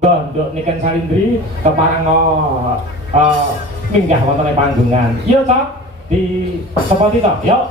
Nduk niken Salindri keparang minggah wonten ing panggungan. Iya, Cok. Di sepoti, Cok. Yuk.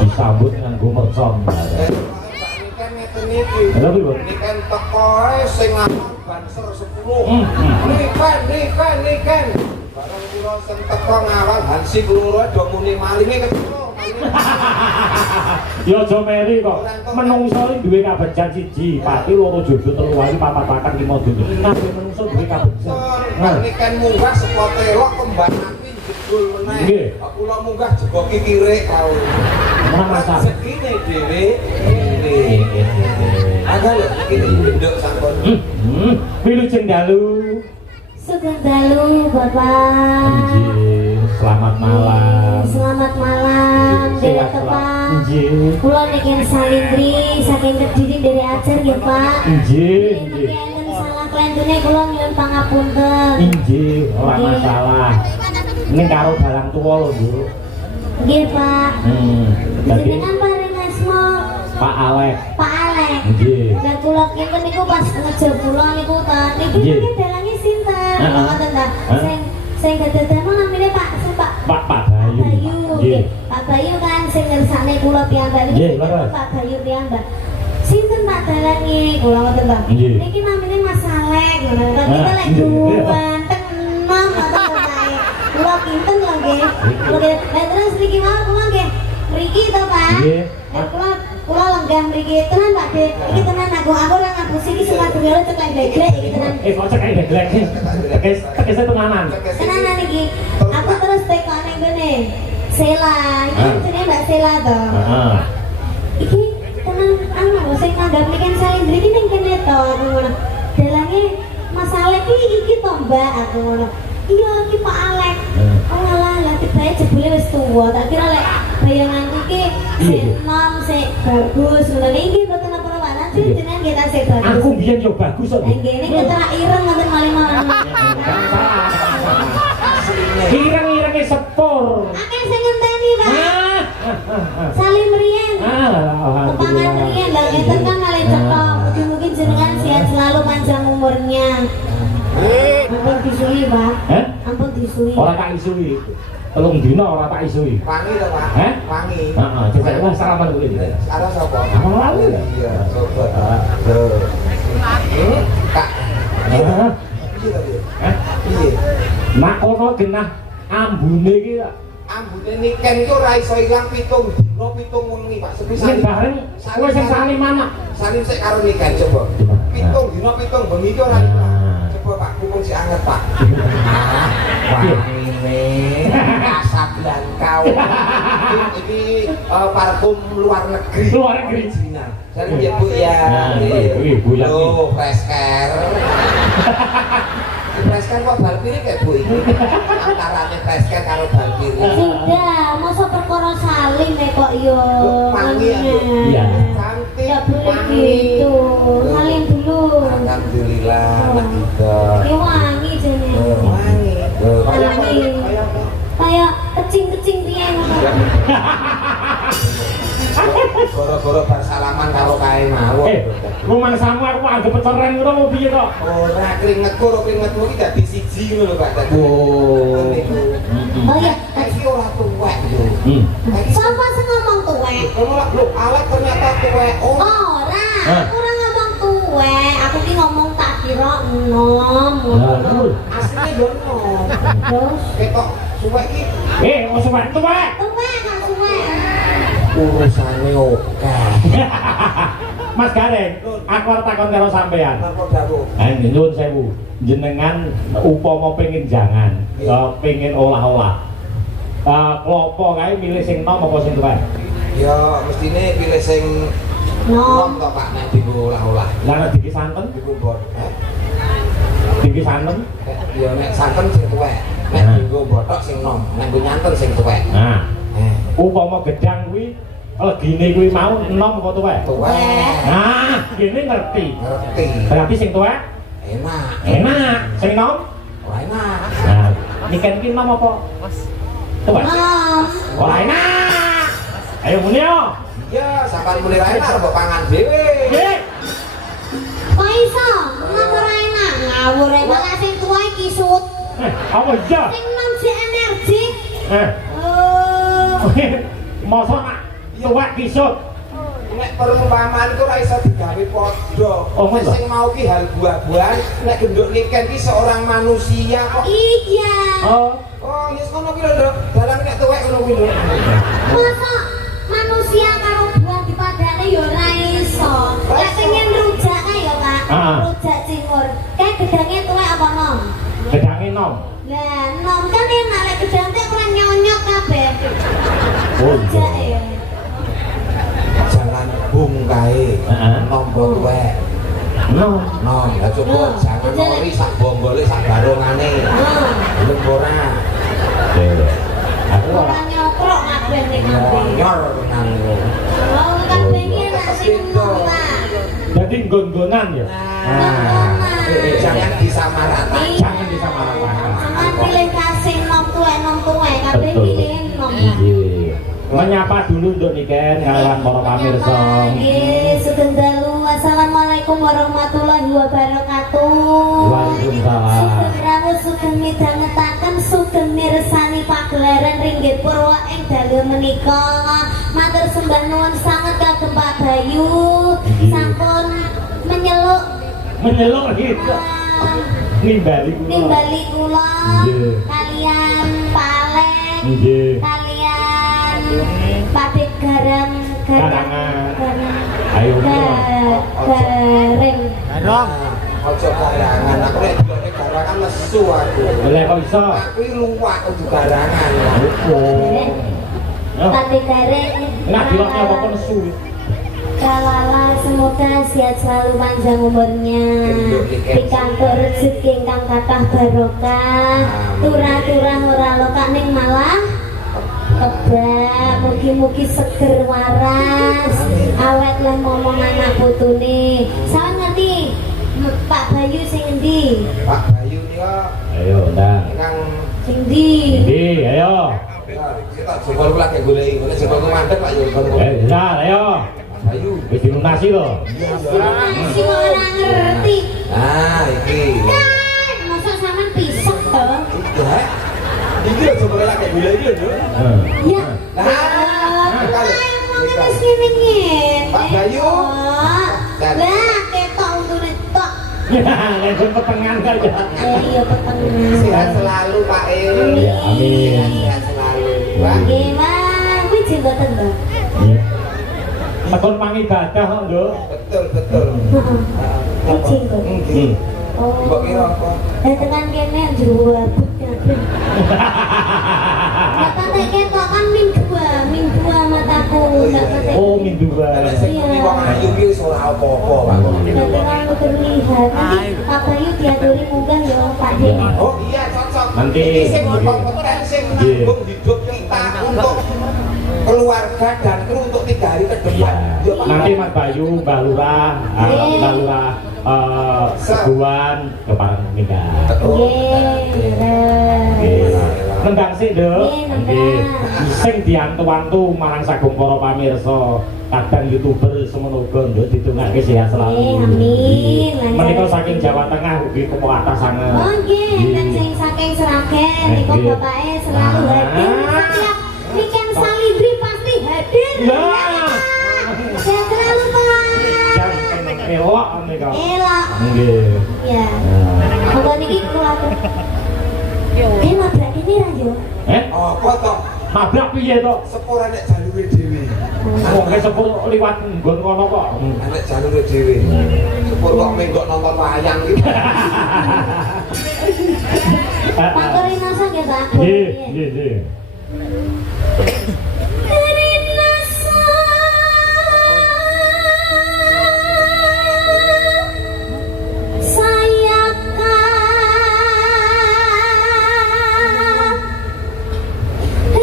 Disambut dengan gumercon. Ini kan tekoe sing ngapal banser 10. Niken. Barang kula sing teko ngawal hansip loro do muni malinge ketemu. Ya aja meri kok. Menungso iki duwe kabejan siji, pati loro jojo telu wali papat pakan lima donya. Kabeh menungso duwe kabejan. Niken munggah sepote lok kembang api jebul meneh. Nggih. Kula munggah jeboki kirik kau. Ora masalah. Segine dhewe. Agak lho iki nduk sampun. Wilujeng dalu. Sugeng dalu, Bapak. Nggih, selamat malam. Selamat malam, Dewa Tepak. Nggih. Kula niki Salindri saking Kediri dari Acer nggih, Pak. Nggih, Niki nggih. enten salah klentune kula nyuwun pangapunten. Nggih, ora masalah. Ini karo barang tuwa lho, Bu. Nggih, Pak. Dadi Jenengan Pak Renasmo. Pak Alek. Pak Alek. Nggih. Dan kula kinten niku pas ngejer kula niku ta. Niki Nggih. niki dalange sinten? Heeh. Ngoten ta. Heeh. Sing gadadamel namine Pak Pak Pak Bayu. Bayu. Nggih. Pak Bayu kan sing ngersane kula piyambak niki. Nggih, leres. Pak Bayu piyambak. Sinten Pak dalange kula ngoten ta. Nggih. Niki namine Mas Alek ngono ta. Kita lek Nggih. duwan tenan ngoten ta. Kula kinten lho nggih. Oke, terus niki mau kula nggih mriki to, Pak. Nggih. Dan kula lenggah mriki tenan Pak De. Iki tenan aku ora ngapusi iki sing kadungel ceklek deglek iki tenan. Kok cek ae deglek. Tekes tenanan. Tenanan iki. Aku terus teko ning kene. Sela, iki jenenge Mbak Sela to. Heeh. Iki tenan anu sing nganggap niken Salindri iki ning kene to aku ngono. Dalange masalah iki to Mbak aku ngono. Iya iki Pak Alek. Oh alah lah tibae jebule wis tuwa. Tak kira lek bayanganku iki sik nom sik bagus ngono iki mboten apa-apa. Nanti jenengan kita sik bagus. Aku biyen yo bagus kok. Nggih niki keterak ireng ngoten malih-malih. Ireng-irenge sepur. Akeh sing ngenteni, Pak. Ah. Salim riyen. Alhamdulillah. Kepangan riyen lho ngeten kan malih cetok. Mugi-mugi jenengan sehat selalu panjang umurnya. Ampun disuli, Pak. Hah? Ampun disuli. Ora tak isui. Telung dina ora tak isui. Wangi to, Pak. Hah? Wangi. Heeh, jajal wah salaman kuwi. Ada sapa? Apa lalu ya? Iya, coba. Kak. Heeh. Piye to, Piye? Hah? Piye? Mak kono genah ambune iki Ambune niken iku ora iso ilang 7 dina 7 wengi, Pak. sing Sepisan. bareng kowe sing sani mana? Salim sik karo niken coba. 7 dina 7 bengi iki ora ilang. Coba Pak, kumpul si anget, Pak. Wangine Casablanca. Ini parfum luar negeri. Luar negeri. Original. Salim ya, Bu ya. Ibu ya. Loh, fresh care. Fresh care kok balpiri kayak Bu ini. Antaranya fresh care karo balpiri. Sudah, masa perkara salim kok yo. Wangi ya, Bu. Iya. Cantik, Ya boleh wangi. gitu. Salim dulu. Alhamdulillah, anak kita. Ya wangi jane. Wangi. Wangi. Kayak kecing-kecing piye ngono. Goro-goro bar salaman karo kae mawon. Rumah samu aku anggap peceren ngono mau piye kok? Ora keringetku, ora keringetmu iki dadi siji ngono Pak. Oh. Oh iya, iki ora tuwek lho. sapa sing Lu Alek ternyata tuwek. Oh. Ora, aku ora ngomong tuwek, aku ki ngomong tak kira enom. Asline yo enom. Terus Ketok suwek iki. Wis suwek tuwek. tuwek kok suwek. Urusane oke. Mas Gareng, aku arep takon karo sampean. Napa dawuh? Nyuwun sewu, jenengan upama pengen jangan, pengen olah-olah. Klopo kae milih sing nom apa sing tuwek? Ya mestine pilih sing nom to Pak nek dienggo olah-olah. Lah nek diki santen, Dienggo bot. diki santen. Ya nek santen sing tuwek. Nek dienggo botok sing nom, nek nggo nyanten sing tuwek. Nah, upama gedang kuwi legine kuwi mau nom apa tuwek? Tuwek. Nah, gini ngerti. Ngerti. Berarti sing tuwek Enak. enak, sing nom. Wah enak. Nah, niken iki nom apa? Tuwek. Nom. Ora enak. Ayo muni yo. Iya, sampean mulai ra enak mbok pangan dhewe. Nggih. Kok iso? Nom ora enak. Ngawur e malah sing tuwek kisut. Apa iya? Sing nom si energi. Oh. Masa nak tuwek kisut. Nek perumpamaan itu ora iso digawe padha. Oh, masa? Sing mau ki hal buah-buahan, nek genduk niken ki seorang manusia kok. Iya. Oh. Oh, yes ngono ki lho, Nduk. Dalan nek tuwek ngono kuwi lho. Masa manusia karo buah dipadane ya ora iso. Lek pengen rujak kae ya, Pak. Rujak cingur. Kayak gedange tuwek apa nom? Gedange nom. Lah, nom kan enak lek gedang teh ora nyonyok kabeh. Oh, Rujak iya. ya. Jangan bung kae. Nom tuwek. Nom. Nom, lah coba jangan ori sak bonggole sak barongane. Belum ora. Aku Ora nyokrok kabeh nek kabeh. Nyor tenan lho. Oh, kabeh iki ra sing nom, Pak. Jadi gon-gonan ya. Jangan disamaratakan. Jangan disamaratakan. Jangan pilih kasih nom tuwek kabeh Betul. pilih nom. Iya. Menyapa dulu untuk Niken kawan para pamirsa. Nggih, sugeng dalu. Assalamualaikum warahmatullahi wabarakatuh. Waalaikumsalam. Sugeng rawuh sugeng midhangetaken sugeng mirsani pagelaran Ringgit Purwa ing dalu menika. Matur sembah nuwun sanget kagem Pak Bayu. Sampun Menyeluk gitu. Nimbali kula. nimbali kula Nggih. kalian Pak Alek Nggih. kalian pabrik garam Garangan. Ayo. garing Ojo garangan. Aku nek dilone garangan lesu aku. Boleh kok iso. Aku iki luwak kudu garangan. Oh. pabrik garing Enak diloknya apa pun nesu. Kalala semoga sehat selalu panjang umurnya pikantuk rezeki ingkang kathah barokah turah-turah ora lokak ning malah kebak mugi-mugi seger waras awet lah ngomong anak putune sampeyan ngerti Pak Bayu sing endi Pak Bayu nika Ayo, ndang. ingkang sing ndi Ndi, ayo. kita jebol lagi goleki. Nek jebol mandek Pak yo. Ya, ayo. Bayu. Wis dilunasi lho. sing ora ngerti Nah, iki. kan masa sampean pisah to Ya. Iki lho jebol lagi goleki lho. ya Pak Bayu. lah ketok untune tok Langsung kepengan aja. iya peteng Sehat selalu Pak E. Amin. Sehat selalu. Pak. nggih Mas kuwi jemboten Mbak Tekun pangibadah kok, Nduk. Betul, betul. kuwi jembot Nggih. oh Mbok kira apa? tekan kene jero abut kabeh Bapak tak ketok kan minggu mataku enggak ketek Oh, minggu Nek sing muni wong ayu ki wis ora apa-apa, Pak. nanti kalau terlihat nanti Pak Bayu diaturi munggah ya Pak Dene Oh iya cocok. Nanti. Ini sing berkompeten sing nanggung hidup kita untuk keluarga dan kru untuk 3 hari ke depan. Iya. Ya, Pak. Nanti Mas Bayu, Mbak Lurah, Mbak Lurah Seguan kepareng nikah. nggih Nendang sih, Nduk. Nggih, nendang. Sing diantu-antu marang sagung para pamirsa. Kadang YouTuber semono uga Nduk ditungake sehat selalu. Nggih, amin. Menika saking Jawa Tengah ugi kepo atas sanget. oh nggih dan sing saking Sragen niku Nggih. bapake selalu hadir setiap weekend Salibri pasti hadir Nah, nabrak piye to? Sepur nek jalure dhewe. Wong ke sepur liwat nggon kono kok. Nek jalure dhewe. Sepur kok menggok nonton wayang iki. Pak Korinasa nggih, Pak. Nggih, nggih, nggih. Korinasa saya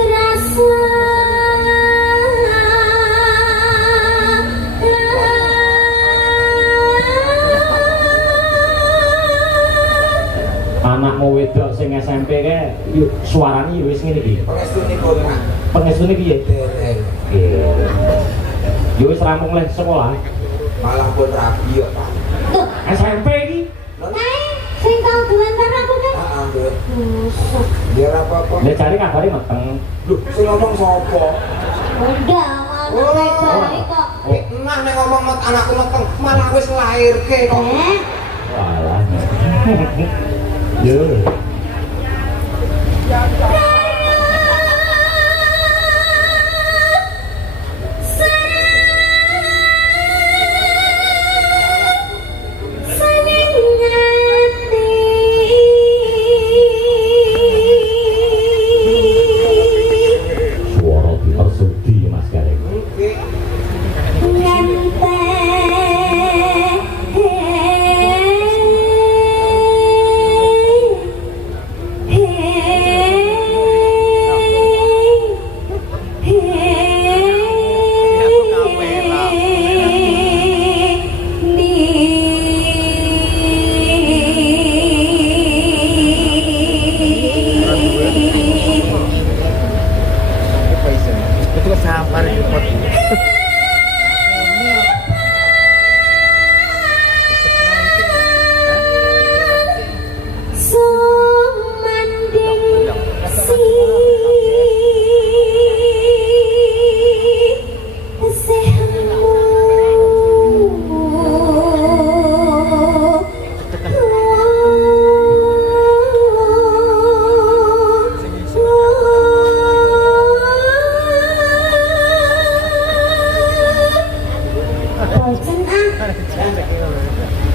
rasa Anakmu wedok sing SMP ke suarane ya wis ngene iki. Pengestune kok Mak. Pengestune piye? Dereng. Nggih. Ya wis rampung le sekolah. Malah pun rapi ya, Pak. tuh, SMP iki. kae sing tau dolan karo aku kan. Heeh, Mbak. Musuh. Biar apa-apa. Lah cari kabare meteng. Loh, sing ngomong sapa? Udah, mau baik kok. Nah nek ngomong anakku meteng, malah wis nglairke kok. Walah. Yo. Suara dipersudi Mas Gareng. Itu sampar di pot.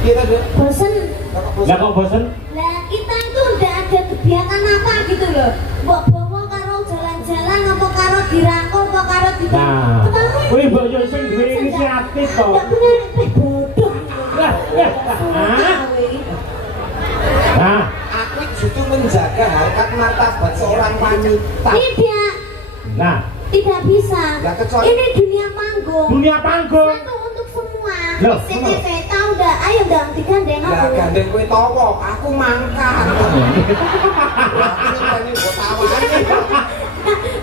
Iya, Dek. Bosen. Lah kok bosen? Lah kita itu udah ada kegiatan apa gitu loh. Mbok bawa karo jalan-jalan apa karo dirangkul apa karo di. Nah, kuwi mbok yo sing duwe inisiatif to. Enggak bener bodoh. Nah, Aku justru menjaga harkat martabat seorang wanita. Tidak, nah, tidak bisa. Lah, kecuali- Ini dunia panggung. dunia panggung. Satu untuk semua. Loh, CCTV tahu dah. Ayo dong digandeng Lah aku. gandeng kowe towo, aku mangkat. Aku tadi mbok tawani.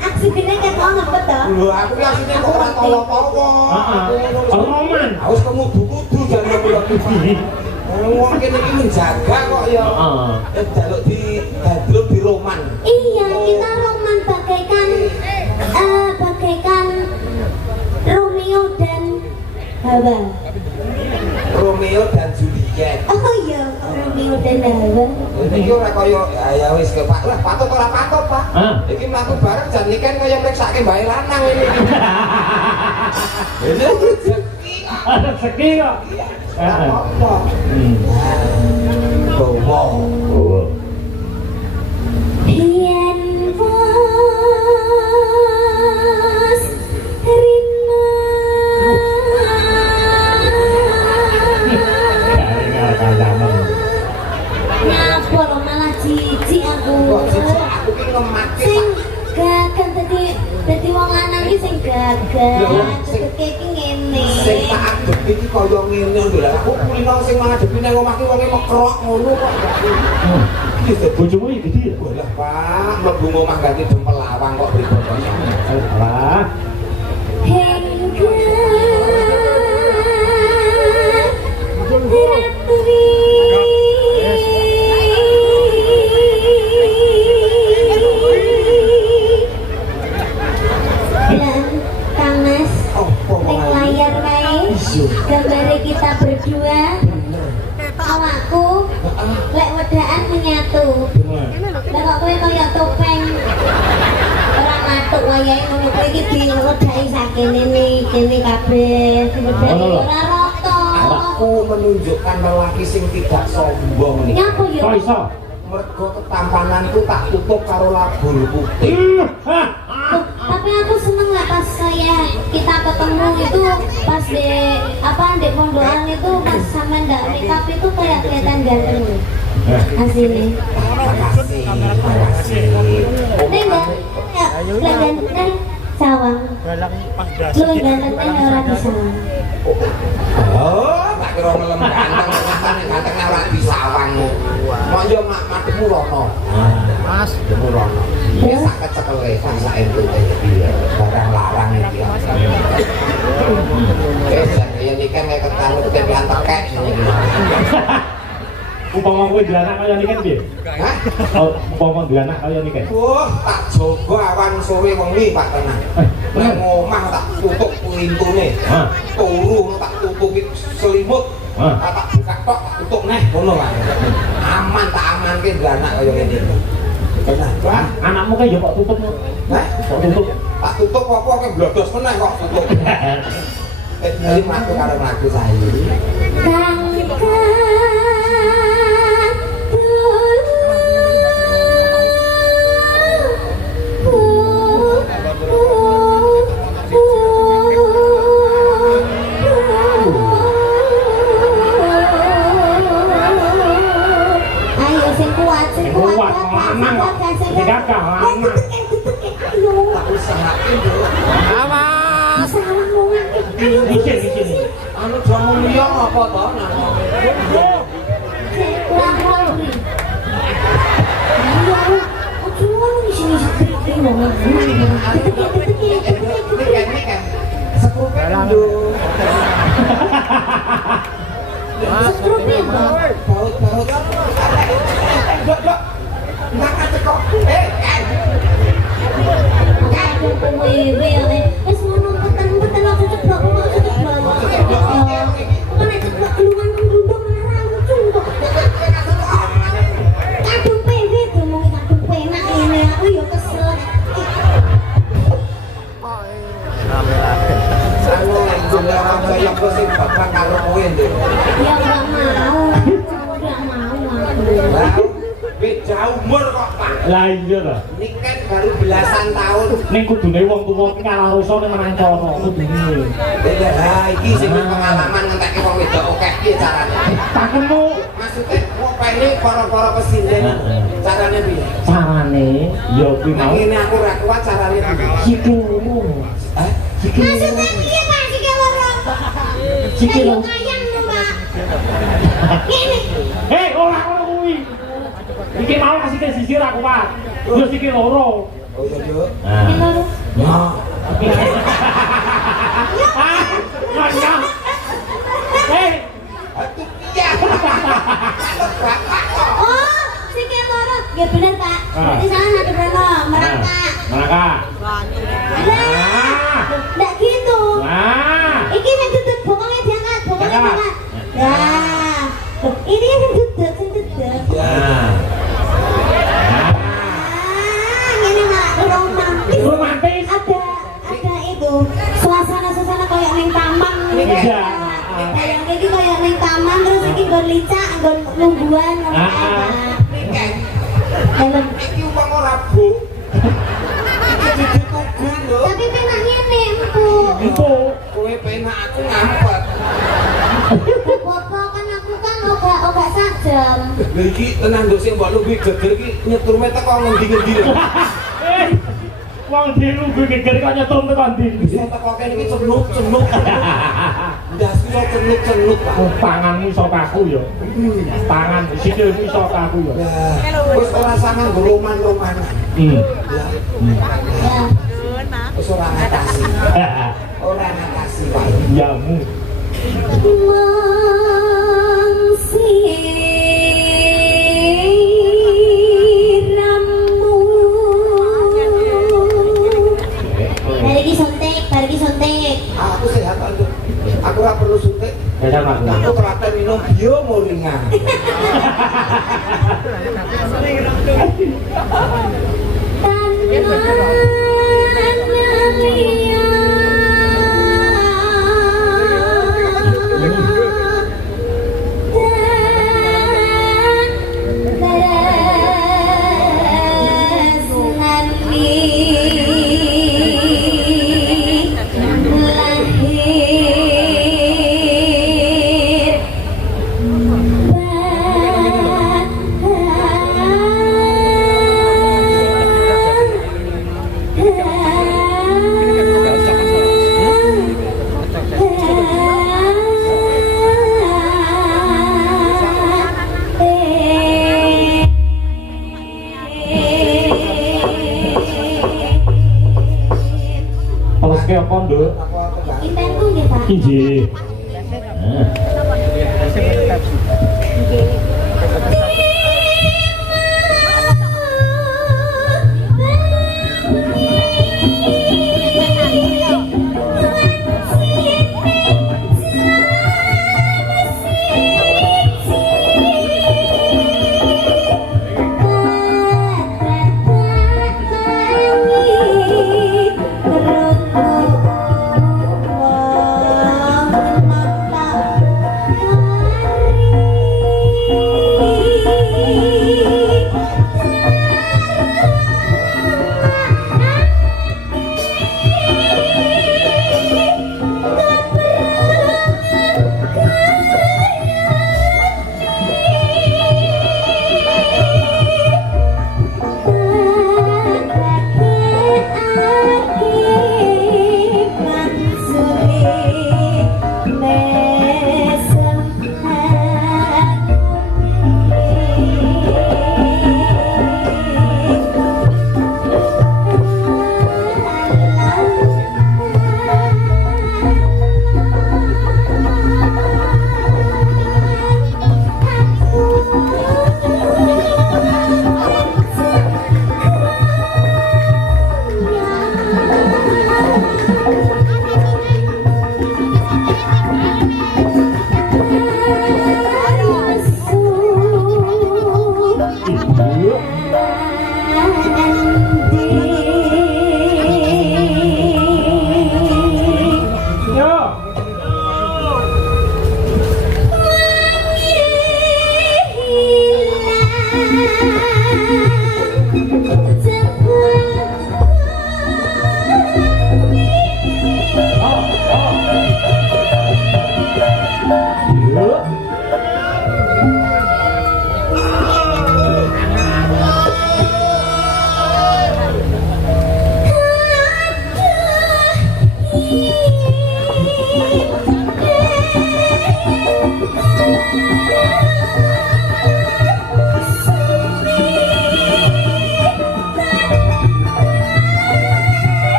Aksi gini kayak mau ngepet toh. Lho, aku ki asline kok ora towo-towo. Heeh. Roman. Harus kemudu-kudu jan kuwi. Wong kene iki menjaga kok ya. Heeh. Jaluk di dadruk di Roman. Iya, kita roman bagaikan Romeo dan Hawa. Romeo dan Juliet. Oh iya, Romeo dan Hawa. Iki ora kaya ya wis ke Pak. Lah patut ora patut, Pak. Hah? Iki mlaku bareng jan niken kaya mriksake bae lanang ini. Ini rezeki. Ada segi kok. Heeh. Apa? Bowo. Oh. Yen was rina Gareng kancanan. ngapur malah jijik aku. Kok jijik aku ki ngemake. Sing gagal dadi wong lanang iki sing gagal. Lho, sing- Deke iki ngene. Sing tak adep iki kaya ngene lho. Lah aku kulino sing ngadepi nang omah ki wonge mekrok ngono kok. Iki sedih. Bojomu iki gede ya? Lah Pak, mlebu omah ganti dempel lawang kok pripun. Alah. Hingga dan Kang Mas ning layar wae gambare kita berdua awakku lek wedaan menyatu lah kok kowe kaya topeng ora matuk wayahe ngono kuwi iki diwedhaki sakene kene kabeh diwedhaki ora rata. Aku menunjukkan lelaki sing tidak sombong nih. Nyapa yo? Kok iso? Mergo ketampananku tak tutup karo labur putih. Tapi aku seneng lah pas kita ketemu itu pas di pondokan itu pas sama ndak makeup itu kayak kelihatan ganteng asli. Makasih. Nih enggak ya ganteng sawang. Lu gantengnya orang di sawang. Oh, tak kira ngelem ganteng ora di sawang. Mau yo madhemu rono. Mas, demu rono. Ya sakit sekele sak entuk barang larang iki. Ya iki kan nek ketemu ketepian tekek iki. Upama kowe dilanak kaya niki kan piye? Hah? Upama dilanak kaya niki. Wah, tak jogo awan sore wengi Pak tenang. Nek omah tak tutup pintune. Turu tak tutupi selimut. Tak buka tok, tak tutup neh ngono lah. Aman tak amanke dilanak kaya ngene. Tenang, Pak. Anakmu kan ya kok tutup. Hah? Kok tutup? Tak tutup apa ke blodos meneh kok tutup. Iki mlaku karo mlaku saiki. Anu jamu liya apa to nang? Lah iya ta. Niki kan baru belasan tahun. Ning kudune wong tuwa ki kalah rasa ning menang kono kudune. Ya iki sing pengalaman ngentekke wong wedok akeh piye carane? Takenmu Maksudnya ngopeni para-para pesinden carane piye? carane ya kuwi mau. Ngene aku ora kuat carane piye? Sikil loro. Hah? Sikil Maksudnya piye Pak sikil loro? Sikil loro. Ayam lho Pak. Ngene. Hei, ora ngono kuwi. Iki mau kasih ke sisir aku, Pak. Yo sikil loro. Oh iya, Juk. Sikil loro. Ya. Ya. Hei, Iya. Oh, sikil loro. Ya bener Pak. Berarti salah satu Brono, merangkak. Merangkak. Lah, ndak gitu. Nah. Iki yang duduk bokongnya diangkat, bokongnya diangkat. Nah, ini yang duduk, yang duduk. Ya. Ini Mak, romantis. Romantis. Ada itu suasana kayak neng taman. Iya. Kayak iki kayak neng taman terus iki nggon licak, nggon lungguhan ngono kae, Pak. Dalam. Iki wong ora bu. Iki ditugu lho. Tapi penak ngene, Empu. Itu. Kowe penak aku ngampet. Bapak kan aku kan ogak sajam. Lha iki tenan lho sing mbok luwih geger iki nyeturme teko ngendi-ngendi lho. Wong dilungguh geger kok nyetrum teko ndi? Bisa teko kene iki cenuk-cenuk. Ndas iso cenuk-cenuk Pak. Tanganmu iso kaku ya. Tangan sikilmu iso kaku ya. Lah, wis ora sangan roman-roman. Hmm. Ya. Wis ora ngatasi. Ora ngatasi Pak. Yamu. Bariki suntik. Aku sehat aja. Aku ora perlu suntik. Beda Mas. Aku terakhir minum bio moringa. Tanah Nduk. Intenku nggih, Pak. Injih. Nah.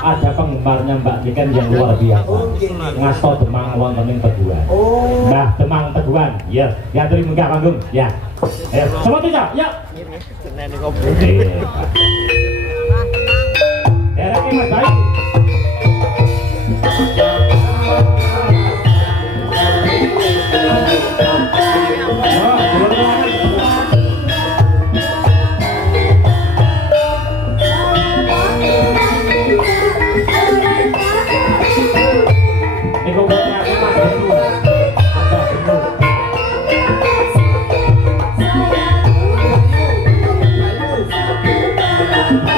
Ada penggemarnya Mbak Niken yang luar biasa. Ngasto Demang wonten ing Teguhan. Mbah Demang Teguhan. Ya, diaturi munggah panggung. Ya. Ayo, semua tuh, ya. Derek Mas Baik. Thank you.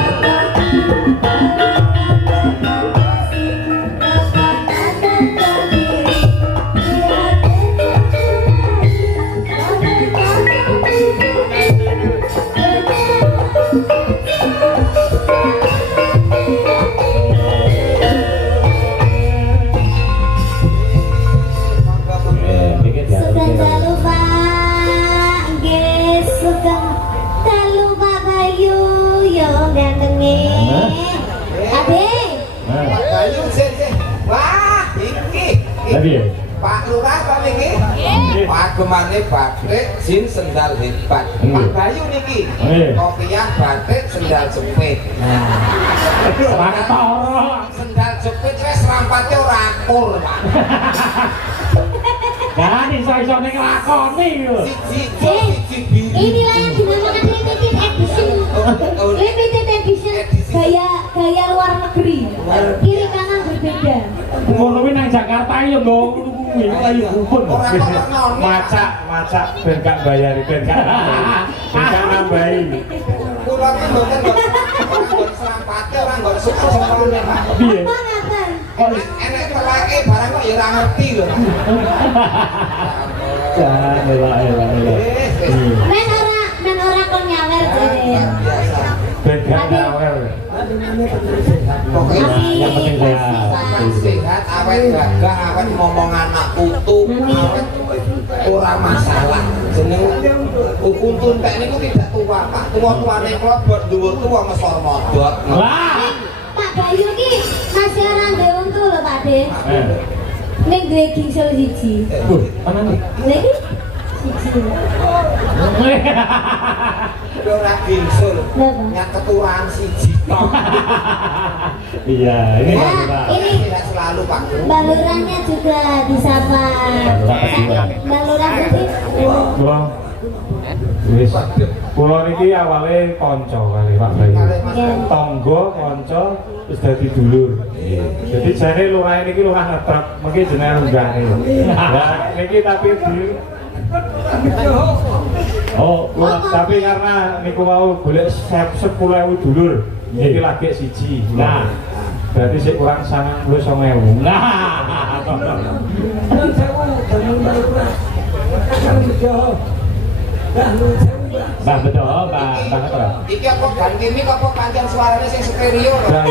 piye? Pak Lurah kok niki? Pagemane batik jin sendal hebat. Pak Bayu niki. Kopiah batik sendal jepit. Nah. Rakara. Sendal jepit wis rampate ora akur, Pak. Jangan iso-iso ning lakoni lho. Siji Inilah yang dinamakan limited edition. Limited edition gaya luar negeri. Kiri kanan berbeda. Ngono kuwi nang Jakarta ya lho kuwi kayu bubun. Macak ben gak bayar ben gak nambahi. Kula ki mboten serampate ora nggon suka-sukane, Pak. Piye? Ngaten. Enek pelake barang kok ya ora ngerti lho. Jangan elah. Men ora kon nyawer jane. Biasa. Ben gak nawer. Pokoknya Yang penting sehat, awet gagah, awet ngomong anak putu, awet ora masalah. Jeneng putu entek niku tidak tua, Pak. Tua-tuane klobot, dhuwur tua mesor modot. Wah. Pak Bayu ki masih ora ndek untu lho Pak De. Ning duwe gingsul siji. Mana nih? Lagi siji. Ora gingsul. Napa? Nyak keturaan siji tok. Iya, ini Nah, ini Tidak selalu, Pak. balurannya juga disapa. Baluran putih. Kula wis kula niki awale kanca kali Pak Bayu. Tangga kanca terus dadi dulur. Jadi jane lurah niki lurah ngetrek, mengki jenenge lunggane. Lah niki tapi di tapi karena niku mau golek 10.000 dulur. Niki lagi siji. Nah, berarti sik kurang 99.000. Nah, Mbah betul, Mbah betul. Iki apa ganti mik apa pancen suarane sing stereo lho. Dan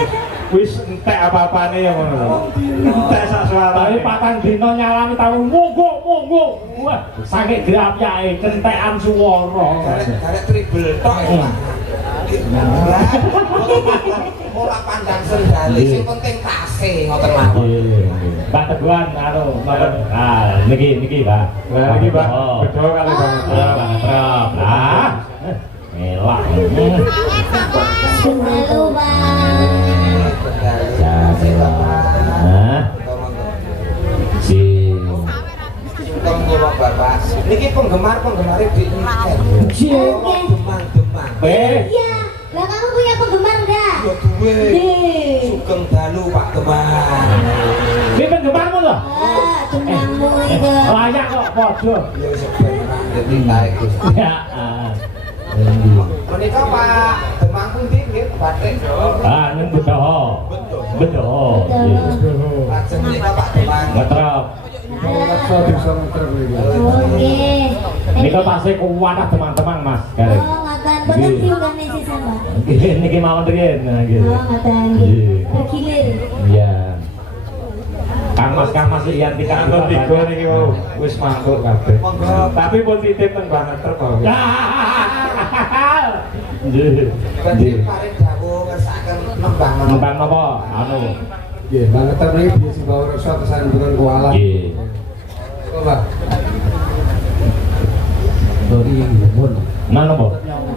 wis entek apa-apane ya ngono. Entek sak Tapi suarane. patang dino nyalani tahu monggo. Wah, saking diapyake kentekan swara. Garek triple tok ya. Ora pandang sendale sing penting tase ngoten mawon. Mbak Teguhan anu niki Mbak. Lah iki Pak, bedo kali Bang. Trap. Ah. Elak. Halo Bang. Hah? Si Tunggu Bapak. Niki penggemar-penggemare di internet. Demang. Iya. Lah kamu punya penggemar enggak? Ya duwe. Sugeng dalu Pak Demang. Ini penggemarmu loh? Demangmu itu. Layak kok podo. Ya sebenarnya jadi tarik. Ya. Menika Pak Demang pundi nggih batik. Nang bedo. Lajeng menika Pak Demang. Ngetrap. Oke. Niko tasih kuat teman-teman Mas. Garek. Ngaten boten diulang nih sisa Mbak. Niki mawon riyen. Nah, gitu. Ngaten nggih. Bergilir. Iya. Kang Mas Iyan Kantor tiga niki mau wis mantuk kabeh. Tapi pun titip teng banget trep kok. Berarti paring dawuh ngersakaken nembang menapa? Nembang napa? Anu. Nggih, banget mriki biasa bawa rasa kesan bukan kuala. Nggih. Coba. Dori mun. Nah napa?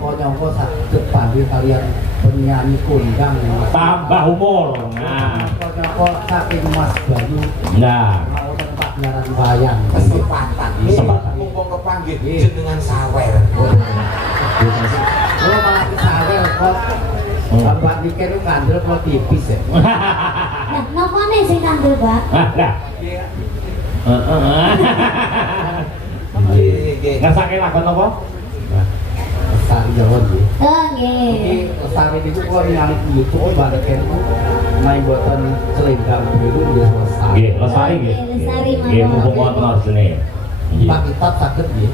Nyongko saged pamit kalian penyanyi kondang. Tambah umur. Nah. Nyongko saking Mas Bayu. Nah. Mau tempat nyaran bayang. Kesempatan. Kesempatan. Mumpung kepanggih jenengan sawer. Kalau malah kesawer kok. Bapak mikir itu kandel kok tipis ya. Nah, napa nih sing kandel, Pak? Lah. Nggih. Ngersake lagon apa? Lestari Jawa nggih. Oh, nggih. Iki lestari niku kula ningali di YouTube banget kan. Main buatan selendang biru nggih selesai. Nggih, Lestari nggih. Lestari Nggih, mumpung wonten sene. Nggih. Kitab saged nggih.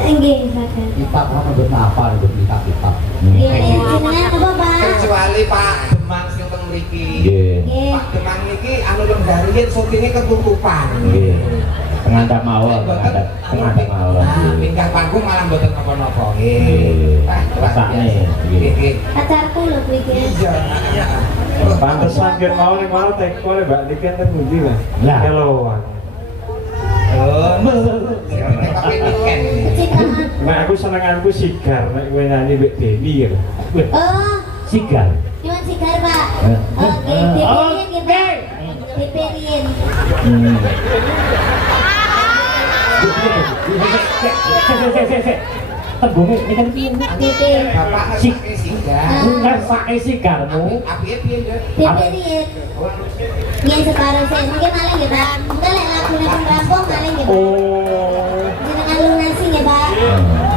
Nggih, saged. Kitab apa mboten apa untuk kitab. Nggih, jenengan apa, Pak? Kecuali Pak Demang sing teng mriki. Nggih. Nggih. Pak Demang niki anu lenggarian syutinge ketutupan. Nggih. Pengantar mawon, pengantar mawon. Pinggah panggung malah mboten napa-napa. Nggih. Nggih. Rasane. Nggih. Nggih. Pacarku lho kuwi iki. Iya. Pantesan yen mau ning kono teko Mbak Niken ten pundi Mas? Lah. Keloan. Tapi weekend. Cintaan. Nek aku senenganku sigar, nek kowe nyanyi mbek Deni ya. Oh, Sigar. Iwan Sigar, Pak. Oke, Oke. DP-in. Tembunge ini kan DP. Bapak pakai singgah. bukan pakai sigarmu. Api piye, Dek? DP-in. Yang sekarang saya mungkin malah ya, Pak. Enggak lek lagune pemrampok malah ya, Pak. Oh. Jenengan lunasi ya, Pak.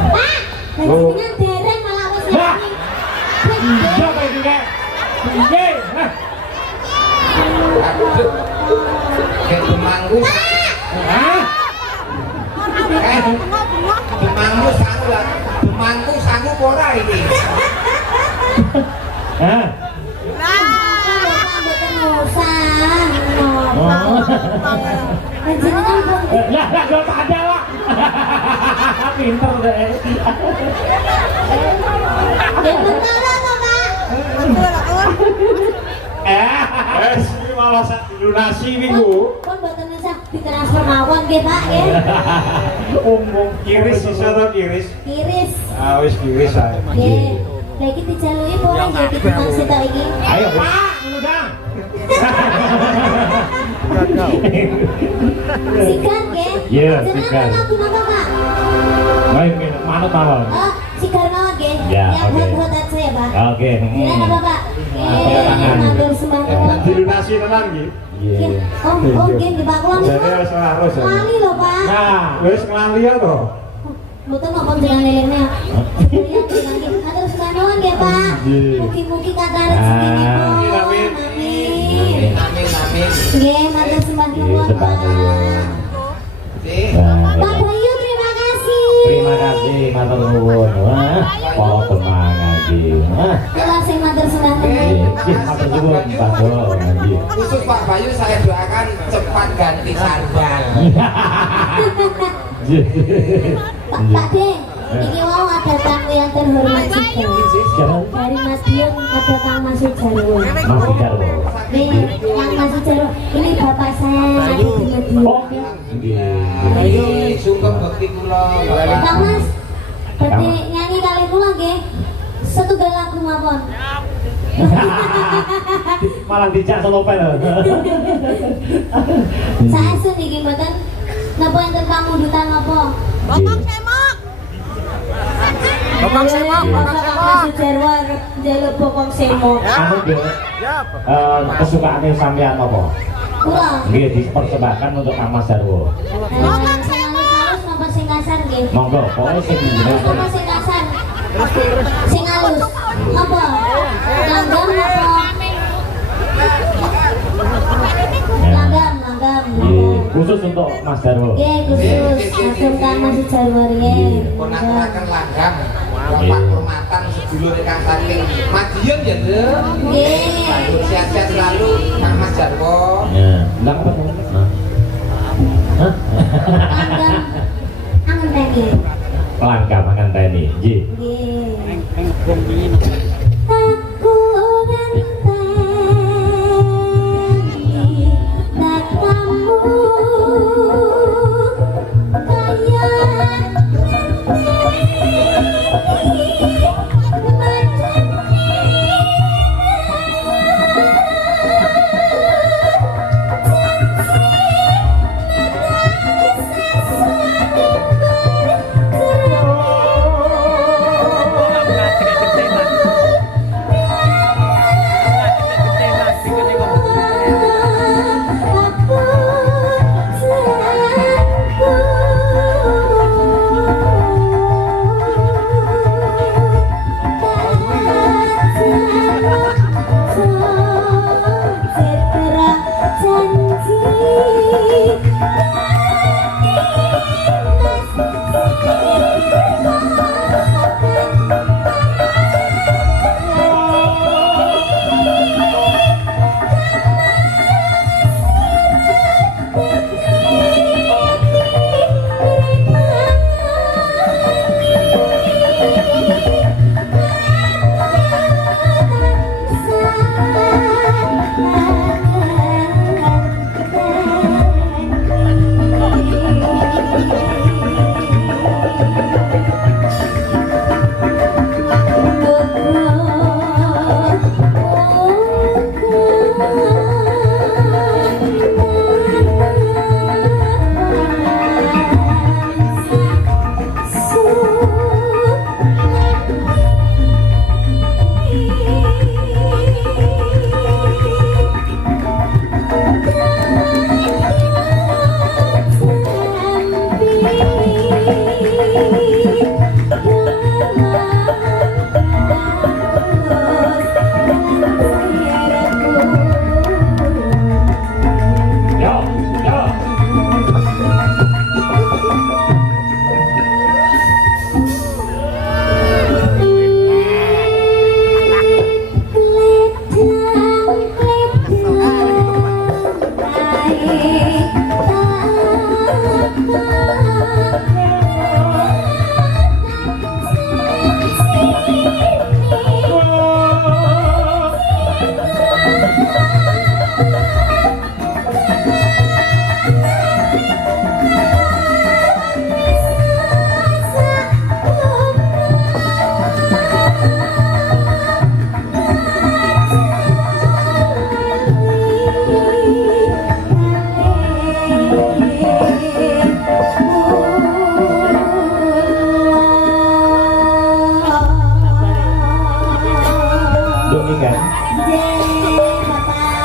Pak, jenengan dereng malah wis Wah. nyanyi. Iya kayak gini. Iya. Nah. Aduh. Kayak demangku. Hah? Demangku sangu lah. Demangku sangu ora ini. Hah? Lah, gak ada lah. Pinter deh. Iki malah sak lunasi minggu. Kon mboten usah ditransfer mawon nggih, Pak, nggih. Umum kiris iso to kiris. Kiris. Ah wis kiris ae. Nggih. Lah iki dijaluki apa ora nggih ditumpang sitok iki? Ayo, Pak, ngundang. Sigar nggih. Iya, Jenengan sigar. lagu napa, Pak? Baik, manut mawon. Oh, sigar mawon nggih. Ya, Yang oke. hot aja ya, Pak. Oke. Jenengan apa, Pak? Apa tangan? Matur sembah. Dilunasi tenan iki. Iya. Oh, nggih nggih, Pak. Kula Jadi wis harus ya. lali lho, Pak. Nah, Wis nglali ya to. Mboten napa jenengan elingnya. Matur sembah nuwun nggih, Pak. Nggih. Mugi-mugi katarik Ah. sedinipun. Amin. Amin. Amin amin. Nggih, matur sembah nuwun, Iya, sembah Pak. nuwun. Sih. Nah, Pak Bayu, terima kasih. terima kasih matur nuwun. Wah, pola temang ngaji. Wah, Kula sing matur sembah nuwun. nggih, matur nuwun Pak Do ngaji. Khusus Pak Bayu saya doakan cepat ganti sandal. Pak De, ini mau ada tamu yang terhormat juga. Siapa? Dari Mas Dion ada Kang Masud Jarwo. Mas Jarwo. Nih, Kang Masud Jarwo, ini bapak saya ada di Madiun. Oh, nggih. Ayo sungkem bekti kula. Kang Mas, berarti nyanyi kali kula nggih. Setunggal lagu mawon. Malah dijak selopel. Saya sun iki mboten napa enten pamundutan napa? Bokong Bokong semok, Kang Masud Jarwo njaluk bokong semok. Anu nggih. Kesukaane sampean apa? Kula. Nggih dipersembahkan untuk Kang Mas Jarwo. Bokong sing halus napa sing kasar nggih? Monggo, pokoknya sing Napa sing kasar? Sing halus. Apa? Langgam apa? Langgam. khusus untuk Mas Jarwo. Nggih, khusus ageng Kang Masud Jarwo nggih. Ponakan langgam. Bapak hormatan sedulur Kang saking Madiun ya, Dek. Nggih. Sehat-sehat selalu Kang Mas Jarwo. Ya, ndang apa? Hah? Langgam. Angen tadi. Langkah makan tani. Nggih. Nggih. Aku ngenteni tak kamu kaya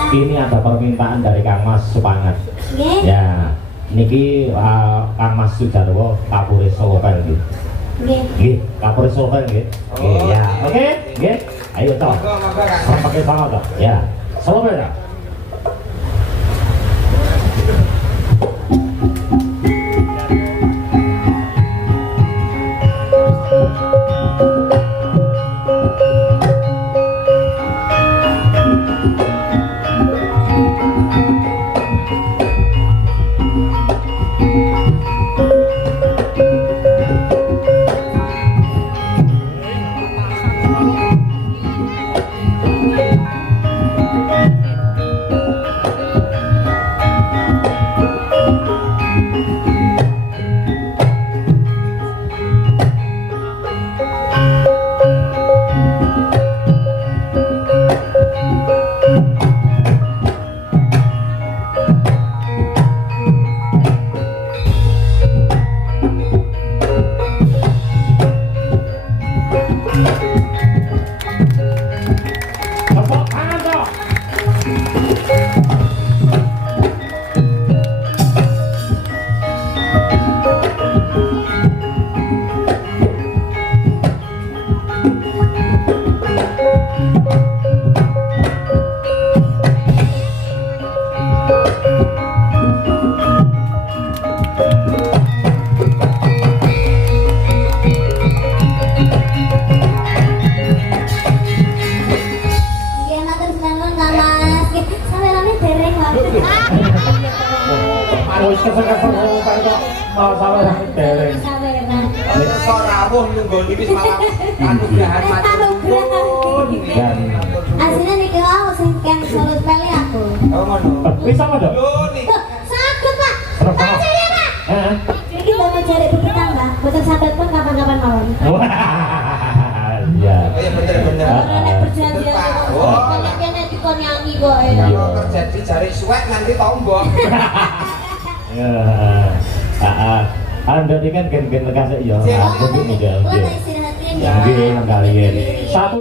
Ini ada permintaan dari Kang Mas Supangat. Nggih. Ya, niki Kang Mas Sujarwo Kapolres Solopen nggih. Nggih. Nggih, Kapolres Solopen nggih. Nggih, ya. Oke, nggih. Ayo toh. Monggo Kang. Pakai sama toh. Ya. Solopen ya. Tepuk tangan toh. Nggih, matur suwun Kang Mas. Nggih, sawerane dereng wae. Wis kesel-kesel karo kok mau saweran dereng. Saweran. Iso rawuh nunggoni wis malah anugrahan matur. Dan Asline niki wae sing ken solo speli aku. Oh ngono. bisa apa dong? Lho nih. Loh, saged, Pak. Terus apa? Percaya, Pak. Heeh. Niki damel jare bukti tambah. Boten saged pun kapan-kapan mawon. Wah, iya. Oh iya bener-bener. Ora nek perjanjian Oh. kok kene dikon nyanyi kok. Kalau terjadi jari suwek nanti tombok. Ya, Anda ini kan gen-gen lekasnya ya. Siap. Begini ya. Kula tak istirahatin ya. Nggih, nang kalian. Satu